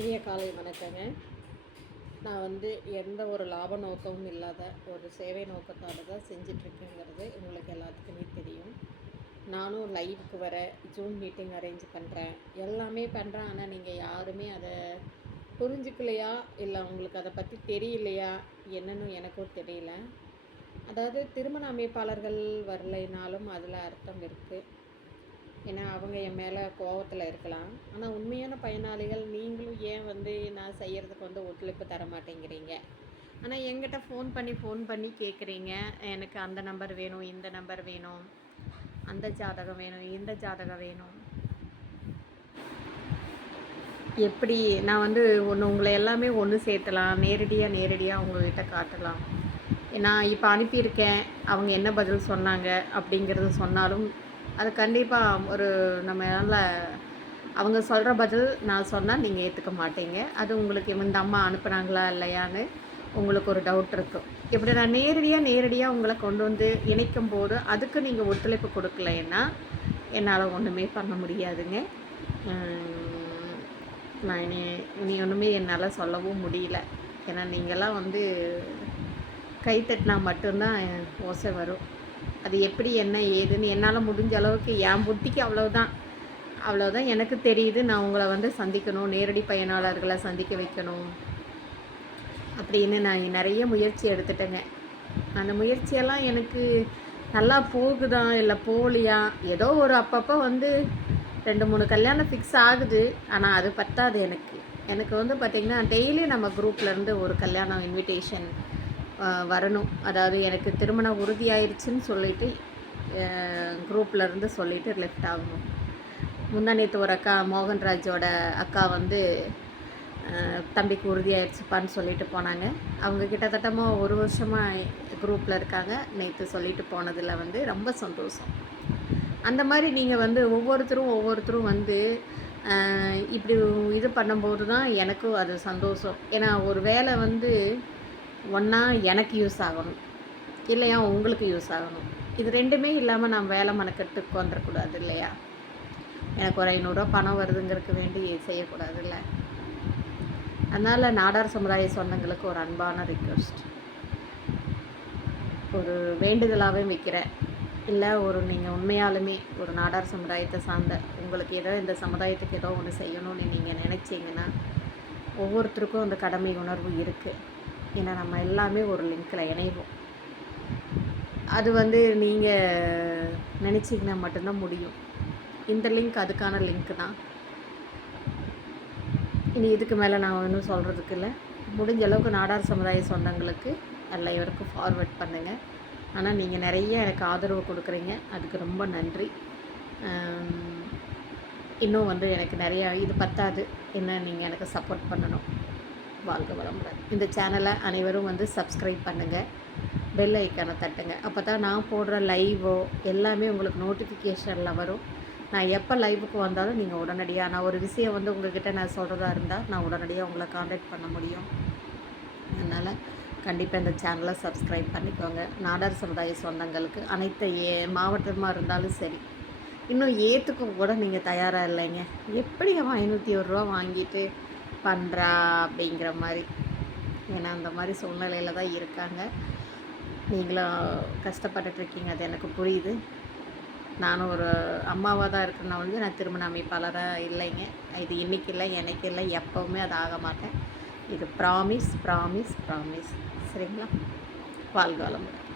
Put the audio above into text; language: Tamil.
இனிய காலை வணக்கங்க. நான் எந்த ஒரு லாப நோக்கமும் இல்லாத ஒரு சேவை நோக்கத்தோடு தான் செஞ்சிட்ருக்கேங்கிறது உங்களுக்கு எல்லாத்துக்குமே தெரியும். நானும் லைவுக்கு வரேன், ஜூம் மீட்டிங் அரேஞ்ச் பண்ணுறேன், எல்லாமே பண்ணுறேன். ஆனால் நீங்கள் யாருமே அதை புரிஞ்சுக்கலையா, இல்லை உங்களுக்கு அதை பற்றி தெரியலையா என்னன்னு எனக்கும் தெரியல. அதாவது திருமண அமைப்பாளர்கள் வரலைனாலும் அதில் அர்த்தம் இருக்குது. ஏன்னா அவங்க என் மேலே கோவத்தில் இருக்கலாம். ஆனால் உண்மையான பயனாளிகள் நீங்களும் ஏன் நான் செய்கிறதுக்கு ஒத்துழைப்பு தர மாட்டேங்கிறீங்க. ஆனால் என்கிட்ட ஃபோன் பண்ணி கேட்குறீங்க, எனக்கு அந்த நம்பர் வேணும், இந்த நம்பர் வேணும், அந்த ஜாதகம் வேணும், இந்த ஜாதகம் வேணும். எப்படி நான் உங்களை எல்லாமே ஒன்று சேர்த்தலாம், நேரடியாக உங்கள்கிட்ட காட்டலாம். நான் இப்போ அனுப்பியிருக்கேன், அவங்க என்ன பதில் சொன்னாங்க அப்படிங்கிறது சொன்னாலும் அது கண்டிப்பாக நம்மளால் அவங்க சொல்கிற பதில் நான் சொன்னால் நீங்கள் ஏற்றுக்க மாட்டீங்க. அது உங்களுக்கு இந்த அம்மா அனுப்புனாங்களா இல்லையான்னு உங்களுக்கு ஒரு டவுட் இருக்கும். இப்படி நான் நேரடியாக உங்களை கொண்டு இணைக்கும் போது அதுக்கு நீங்கள் ஒத்துழைப்பு கொடுக்கலைன்னா என்னால் ஒன்றுமே பண்ண முடியாதுங்க. நான் இனி ஒன்றுமே என்னால் சொல்லவும் முடியல. ஏன்னா நீங்கள்லாம் கை தட்டினா மட்டும்தான் ஓசை வரும். அது எப்படி என்ன ஏதுன்னு என்னால் முடிஞ்ச அளவுக்கு என் புத்திக்கு அவ்வளோதான் எனக்கு தெரியுது. நான் உங்களை சந்திக்கணும், நேரடி பயனாளர்களை சந்திக்க வைக்கணும் அப்படின்னு நான் நிறைய முயற்சி எடுத்துட்டேங்க. அந்த முயற்சியெல்லாம் எனக்கு நல்லா போகுதா இல்லை போகலையா, ஏதோ ஒரு அப்பப்போ 2-3 கல்யாணம் ஃபிக்ஸ் ஆகுது. ஆனால் அது பத்தாது எனக்கு பார்த்திங்கன்னா டெய்லி நம்ம குரூப்லேருந்து ஒரு கல்யாணம் இன்விடேஷன் வரணும். அதாவது எனக்கு திருமணம் உறுதியாயிருச்சுன்னு சொல்லிவிட்டு குரூப்லேருந்து சொல்லிவிட்டு லெஃப்ட் ஆகணும். முந்தா நேற்று ஒரு அக்கா, மோகன்ராஜோட அக்கா தம்பிக்கு உறுதியாயிருச்சுப்பான்னு சொல்லிட்டு போனாங்க. அவங்க கிட்டத்தட்ட 1 வருஷமாக குரூப்பில் இருக்காங்க. நேற்று சொல்லிட்டு போனதில் ரொம்ப சந்தோஷம். அந்த மாதிரி நீங்கள் ஒவ்வொருத்தரும் இப்படி இது பண்ணும்போது தான் எனக்கும் அது சந்தோஷம். ஏன்னா ஒரு வேலை ஒன்றா எனக்கு யூஸ் ஆகணும், இல்லையா உங்களுக்கு யூஸ் ஆகணும். இது ரெண்டுமே இல்லாமல் நான் வேலை மெனக்கெட்டு வந்துடக்கூடாது இல்லையா. எனக்கு ஒரு 500 ரூபா பணம் வருதுங்கிறதுக்கு வேண்டி செய்யக்கூடாது இல்லை. அதனால் நாடார் சமுதாய சொந்தங்களுக்கு ஒரு அன்பான ரிக்வெஸ்ட், ஒரு வேண்டுதலாகவே வைக்கிறேன். இல்லை நீங்கள் உண்மையாலுமே ஒரு நாடார் சமுதாயத்தை சார்ந்த உங்களுக்கு ஏதோ இந்த சமுதாயத்துக்கு ஏதோ ஒன்று செய்யணும்னு நீங்கள் நினச்சிங்கன்னா ஒவ்வொருத்தருக்கும் அந்த கடமை உணர்வு இருக்குது. ஏன்னா நம்ம எல்லாமே ஒரு லிங்க்கில் இணைவோம். அது நீங்கள் நினச்சிங்கன்னா மட்டும்தான் முடியும். இந்த லிங்க் அதுக்கான லிங்க் தான். இனி இதுக்கு மேலே நான் ஒன்றும் சொல்கிறதுக்கு இல்லை. முடிஞ்ச அளவுக்கு நாடார் சமுதாய சொந்தங்களுக்கு எல்லாருக்கும் ஃபார்வர்ட் பண்ணுங்கள். ஆனால் நீங்கள் நிறைய எனக்கு ஆதரவு கொடுக்குறீங்க, அதுக்கு ரொம்ப நன்றி. இன்னும் எனக்கு நிறையா இது பத்தாது, என்ன நீங்கள் எனக்கு சப்போர்ட் பண்ணணும். வாழ்க வளமுடன். இந்த சேனலை அனைவரும் சப்ஸ்கிரைப் பண்ணுங்கள், பெல் ஐக்கானை தட்டுங்க. அப்போ தான் நான் போடுற லைவோ எல்லாமே உங்களுக்கு நோட்டிஃபிகேஷனில் வரும். நான் எப்போ லைவுக்கு வந்தாலும் நீங்கள் உடனடியாக, நான் ஒரு விஷயம் உங்கள்கிட்ட நான் சொல்கிறதா இருந்தால் நான் உடனடியாக உங்களை காண்டாக்ட் பண்ண முடியும். அதனால் கண்டிப்பாக இந்த சேனலை சப்ஸ்கிரைப் பண்ணிக்கோங்க. நாடார் சமுதாய சொந்தங்களுக்கு அனைத்து மாவட்டமாக இருந்தாலும் சரி, இன்னும் ஏற்றுக்க கூட நீங்கள் தயாராக இல்லைங்க. எப்படி அவன் 501 ரூபா வாங்கிட்டு பண்ணுறா அப்படிங்கிற மாதிரி. ஏன்னா அந்த மாதிரி சூழ்நிலையில் தான் இருக்காங்க. நீங்களும் கஷ்டப்பட்டுட்ருக்கீங்க, அது எனக்கு புரியுது. நானும் ஒரு அம்மாவாக தான் இருக்கிறேன்னா நான் திருமண அமைப்பாளராக இல்லைங்க. இது இன்றைக்கி இல்லை, எனக்கு இல்லை, எப்போவுமே அது ஆக மாட்டேன். இது ப்ராமிஸ். சரிங்களா? வாழ்க வளமுடன்.